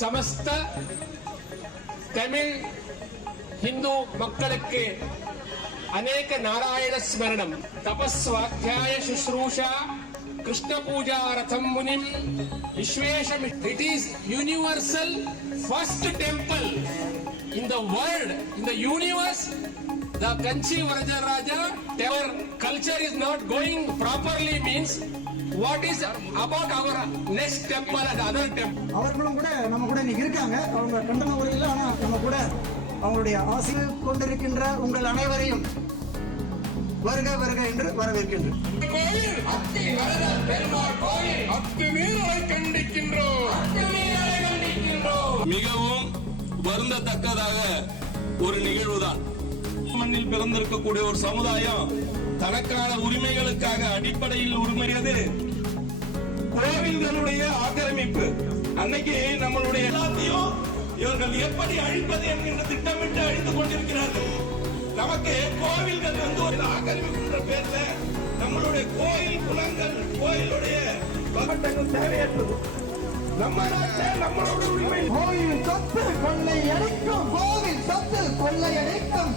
சமஸ்த தமிழ் ஹிந்து மக்களுக்கு அநேக நாராயண ஸ்மரணம் தபஸ்வாத்தியாய சுஷ்ரூஷா கிருஷ்ண பூஜா ரதம் முனிம் விஸ்வேஷம் it is universal first temple in the world in the universe The Kanchi Varajaraja, their culture is not going properly means what is about our next temple and other temple. அவர்களும் கூட நம்ம கூட இன்னைக்கு இருக்காங்க. அவங்க கண்டன உரையில் ஆனா நம்ம கூட அவங்களுடைய ஆசை கொண்டிருக்கின்ற உங்கள் அனைவரையும் வருக வருக என்று வரவேற்கின்றேன் கோயில் அத்துமீறலை கண்டிக்கின்றோம் மிகவும் வருந்தத்தக்கதாக ஒரு நிகழ்வுதான். மண்ணில் பிறந்திருக்கக்கூடிய ஒரு சமுதாயம் தனக்கான உரிமைகளுக்காக அடிப்படையில் உரிமையது கோவில்களுடைய ஆக்கிரமிப்பு. அன்னைக்கு நம்மளுடைய எல்லாத்தையும் இவர்கள் எப்படி அழிப்பது என்கின்ற திட்டமிட்டு அழித்துக் கொண்டிருக்கிறார்கள். நமக்கு கோவில்கள் வந்து ஒரு ஆக்கிரமிப்புன்ற பேர்ல நம்மளுடைய கோயில் குலங்கள் கோயிலுடைய பகட்டங்கள் தேவையற்றது. நம்ம நாட்டில் நம்மளோட உரிமை கோயில் சொத்து கொள்ளை அடிக்கும்